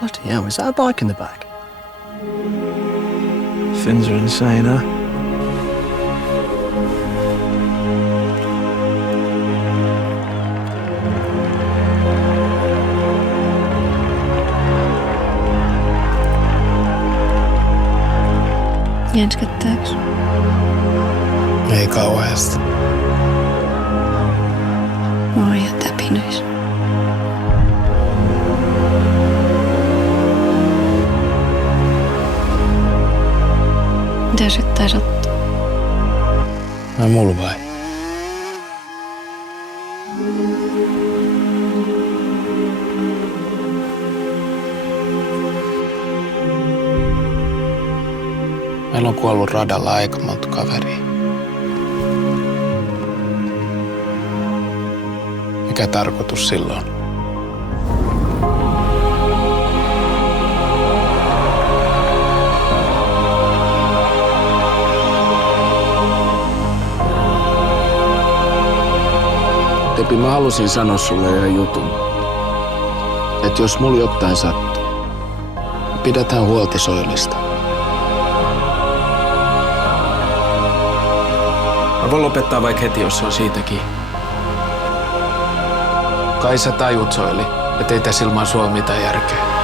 Bloody hell, is that a bike in the back? Fins are insane, huh? Jänskettääks? Ei kauheasti. Mä oon ihan täpinöis. Mitä syttää sattuu? Ai mulla vai? Meillä on kuollut radalla aika monta kaveria. Mikä tarkoitus silloin? Tepi, mä halusin sanoa sulle yhden jutun. Että jos mulla jotain sattuu, pidetään huolta Soilista. Mä voin lopettaa vaikka heti, jos se on siitäkin. Kai sä tajut, Soili, että ei tässä ilman sua mitään järkeä.